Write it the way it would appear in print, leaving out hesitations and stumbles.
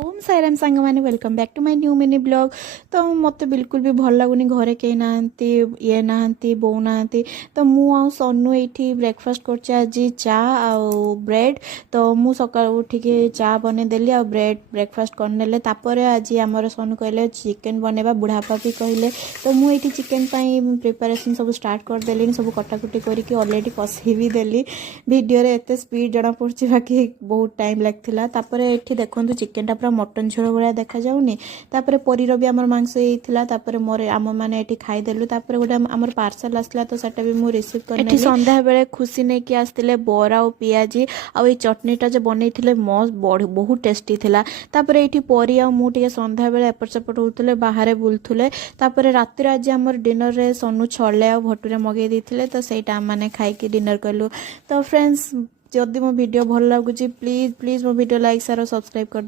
ओम साईराम सांग मैंने welcome back to my new mini blog. तो मत बिल्कुल भी भल लगुनि घरे कहीं नाहंती ये नाहंती बो नाहंती तो मु आ सन्नु एठी ब्रेकफास्ट करछे आज चा आ ब्रेड। तो मु सकाळ उठिके चा बने देली आ ब्रेड ब्रेकफास्ट करनेले तापरे आज हमर सन्नु कहले चिकन बनेबा बुढ़ापा भी कहले। तो मु एठी चिकन पई प्रिपरेशन सब स्टार्ट कर देली सब कटाकुटी करके ऑलरेडी कसी भी देली वीडियो रे एते स्पीड जणा पड़छि बाकी बहुत टाइम लागथिला। तापरे एठी देखंतु चिकन टा मटन झोल भाया देखा जाऊनी तापर परीर भी आमर मांस होता तापर मोर आम मैंने खाईदेलु तापर गोटे आमर पार्सल आसला तो सेटा भी मुझे रिसीव कर संध्या बेले खुशी नहीं कि आसते बरा और पियाजी आई चटनीटा जो बनई मस्त बहुत टेस्टी थिला। तापर ये परी आ मुझे संध्या बेले एपट सेपट होते बाहर बुलूले तापर रातिर आज आमर डिनर रे सन्नु छले आ भटुरे मगे देते तो सहीटा मैंने खाई डिनर कलु। तो फ्रेंड्स जदि मो वीडियो भल लगुच प्लीज प्लीज मो वीडियो लाइक शेयर और सब्सक्राइब कर।